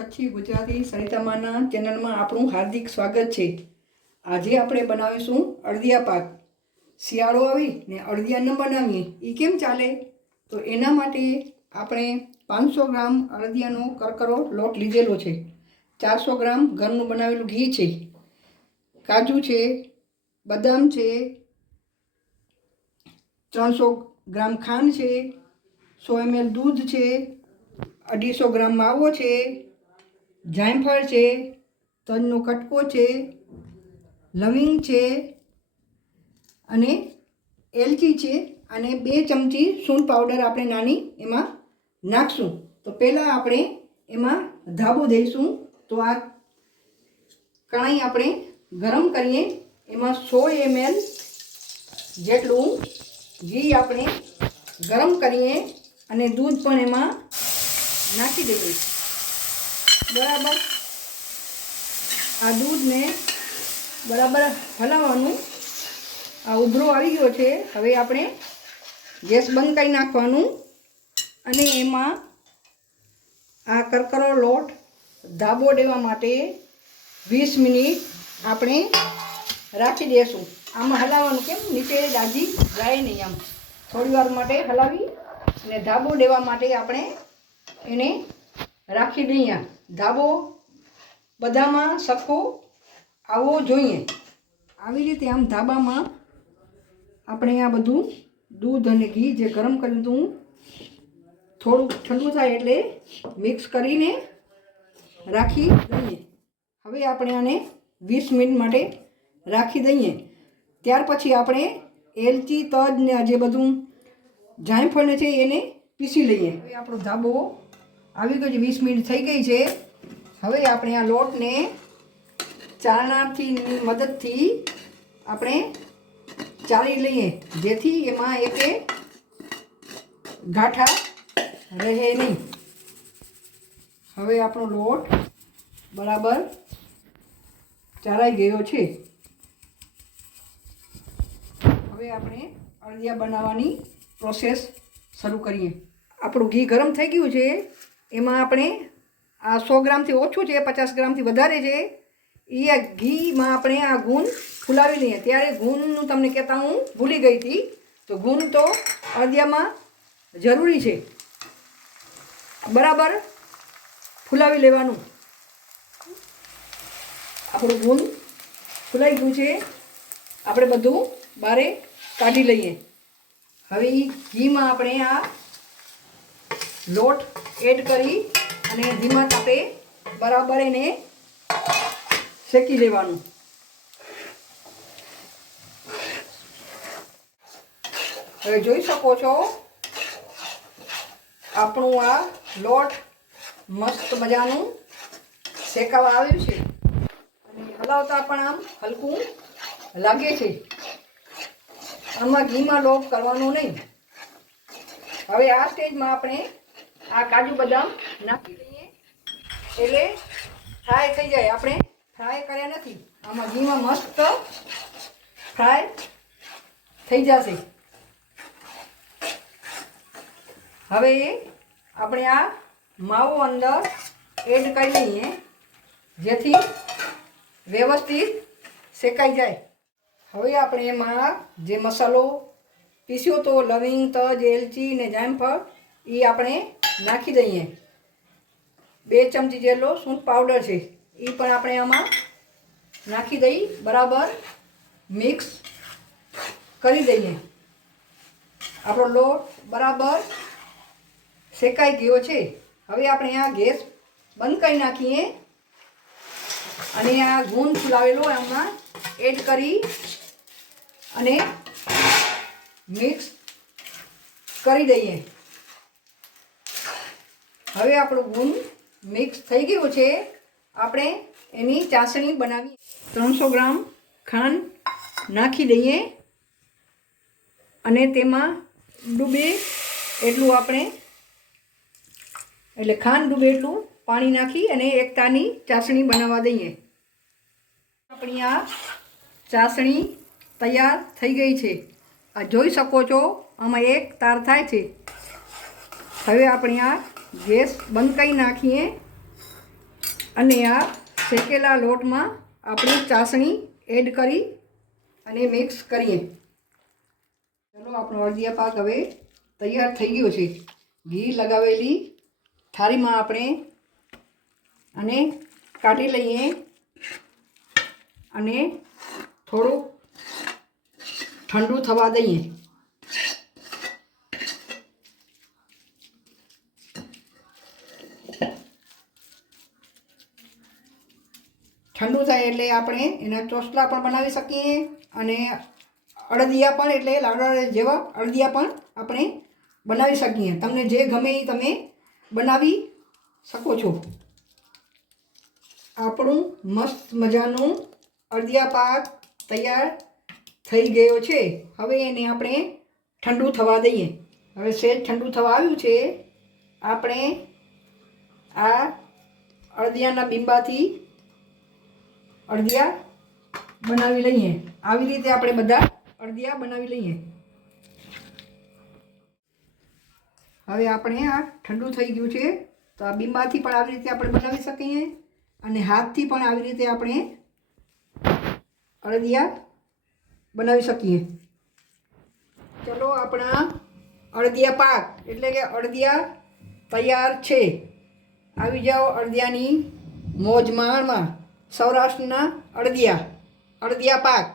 કચ્છી ગુજરાતી સરિતામાના ચેનલમાં આપણું હાર્દિક સ્વાગત છે. આજે આપણે બનાવીશું અડદિયા પાક. શિયાળો આવી ને અડદિયા ન બનાવીએ. એ કેમ ચાલે? તો એના માટે આપણે પાંચસો ગ્રામ અડદિયાનો કરકરો લોટ લીધેલો છે. ચારસો ગ્રામ ઘરનું બનાવેલું ઘી છે. કાજુ છે, બદામ છે, ત્રણસો ગ્રામ ખાંડ છે, સો એમએલ દૂધ છે, અઢીસો ગ્રામ માવો છે જાયફળ છે તજનો કટકો છે, લવિંગ છે અને એલચી છે અને બે ચમચી સૂંઠ પાવડર આપણે નાની એમાં નાખશું. તો પહેલાં આપણે એમાં ધાબો દઈશું તો આ કણાઈ આપણે ગરમ કરીએ. એમાં સો એમએલ જેટલું ઘી આપણે ગરમ કરીએ અને દૂધ પણ એમાં નાખી દઈએ બરાબર. આ દૂધને બરાબર હલાવવાનું. આ ઉભરો આવી ગયો છે. હવે આપણે ગેસ બંધ કરી નાખવાનું. અને એમાં આ કરકરો લોટ ધાબો દેવા માટે વીસ મિનિટ આપણે રાખી દઈશું આમાં હલાવવાનું કેમ? નીચે દાજી જાય નહીં આમ. થોડી વાર માટે હલાવી અને ધાબો દેવા માટે આપણે એને રાખી દઈએ ધાબો બધામાં સરખો આવવો જોઈએ. આવી રીતે આમ ધાબામાં આપણે આ બધું દૂધ અને ઘી જે ગરમ કર્યું હતું, થોડુંક ઠંડુ થાય એટલે મિક્સ કરીને રાખી દઈએ. હવે આપણે આને વીસ મિનિટ માટે રાખી દઈએ. ત્યાર પછી આપણે એલચી, તજ ને જે બધું જાયફળ છે એને પીસી લઈએ. હવે આપણો ધાબો આવી છે વીસ મિનિટ થઈ ગઈ છે. હવે આપણે આ લોટને ચારણાથી મદદથી આપણે ચાળી લઈએ. જેથી એમાં એકે ગાંઠા રહે નહીં. હવે આપણો લોટ બરાબર ચારાઈ ગયો છે. હવે આપણે અળદિયા બનાવવાની પ્રોસેસ શરૂ કરીએ. આપણું ઘી ગરમ થઈ ગયું છે. એમાં આપણે આ સો ગ્રામથી ઓછું છે, પચાસ ગ્રામથી વધારે છે, એ ઘીમાં આપણે આ ગુણ ફુલાવી લઈએ. ત્યારે ગુણનું તમને કહેતા હું ભૂલી ગઈ હતી. તો ગુણ તો અળદિયામાં જરૂરી છે. બરાબર? ફુલાવી લેવાનું. આપણું ગુણ ફુલાઈ ગયું છે. આપણે બધું બારે કાઢી લઈએ. હવે એ ઘીમાં આપણે આ લોટ એડ કરી અને ધીમા તાપે બરાબર એને શેકી લેવાનું. હવે જોઈ શકો છો, આપણું આ લોટ મસ્ત મજાનું શેકાવા આવ્યું છે. અને હલાવતા પણ આમ હલકું લાગે છે. આમાં ઘીમાં લોક કરવાનો નહીં. હવે આ સ્ટેજમાં આપણે આ કાજુ બદામ નાખી દઈએ. એટલે ફ્રાય થઈ જાય. આપણે ફ્રાય કર્યા નથી. આમાં ઘીમાં મસ્ત ફ્રાય થઈ જશે. હવે આપણે આ માવો અંદર એડ કરી લઈએ જેથી વ્યવસ્થિત શેકાઈ જાય. હવે આપણે એમાં જે મસાલો પીસ્યો તો લવિંગ, તજ, એલચી ને જાયફળ એ આપણે નાખી દઈએ. બે ચમચી જેટલો સૂંઠ પાવડર છે. એ પણ આપણે આમાં નાખી દઈ, બરાબર મિક્સ કરી દઈએ. આપણો લોટ બરાબર શેકાઈ ગયો છે. હવે આપણે આ ગેસ બંધ કરી નાખીએ. અને આ ગુંદ ફુલાવેલો આમાં એડ કરી અને મિક્સ કરી દઈએ. હવે આપણું ગુણ મિક્સ થઈ ગયું છે. આપણે એની ચાસણી બનાવી ત્રણસો ગ્રામ ખાંડ નાખી દઈએ. અને તેમાં ડૂબે એટલું આપણે, એટલે ખાંડ ડૂબે એટલું પાણી નાખી અને એક તારની ચાસણી બનાવવા દઈએ. આપણી આ ચાસણી તૈયાર થઈ ગઈ છે. આ જોઈ શકો છો, આમાં એક તાર થાય છે. હવે આપણી આ ગેસ બંધ કરી નાખીએ. અને આ શેકેલા લોટમાં આપણી ચાસણી એડ કરી અને મિક્સ કરીએ. ચલો, આપણો અડદિયા પાક હવે તૈયાર થઈ ગયો છે. ઘી લગાવેલી થાળીમાં આપણે અને કાઢી લઈએ. અને થોડુંક ઠંડુ થવા દઈએ. ઠંડુ થાય એટલે આપણે એના ચોસલા પણ બનાવી શકીએ અને અડદિયા પણ એટલે લાડવા જેવા અડદિયા પણ આપણે બનાવી શકીએ. તમને જે ગમે એ તમે બનાવી શકો છો. આપણું મસ્ત મજાનું અડદિયા પાક તૈયાર થઈ ગયો છે. હવે એને આપણે ઠંડુ થવા દઈએ. હવે સેજ ઠંડુ થવા આવ્યું છે. આપણે આ અડદિયાના બિંબાથી અડદિયા બનાવી લઈએ. આવી રીતે આપણે બધા અડદિયા બનાવી લઈએ. હવે આપણે આ ઠંડુ થઈ ગયું છે, તો આ બીમમાંથી પણ આવી રીતે આપણે બનાવી શકીએ અને હાથથી પણ આવી રીતે આપણે અડદિયા બનાવી શકીએ. ચલો આપણા અડદિયા પાક, એટલે કે અડદિયા તૈયાર છે. આવી જાઓ અડદિયાની મોજ માણમાં. સૌરાષ્ટ્રના અડદિયા અડદિયા પાક.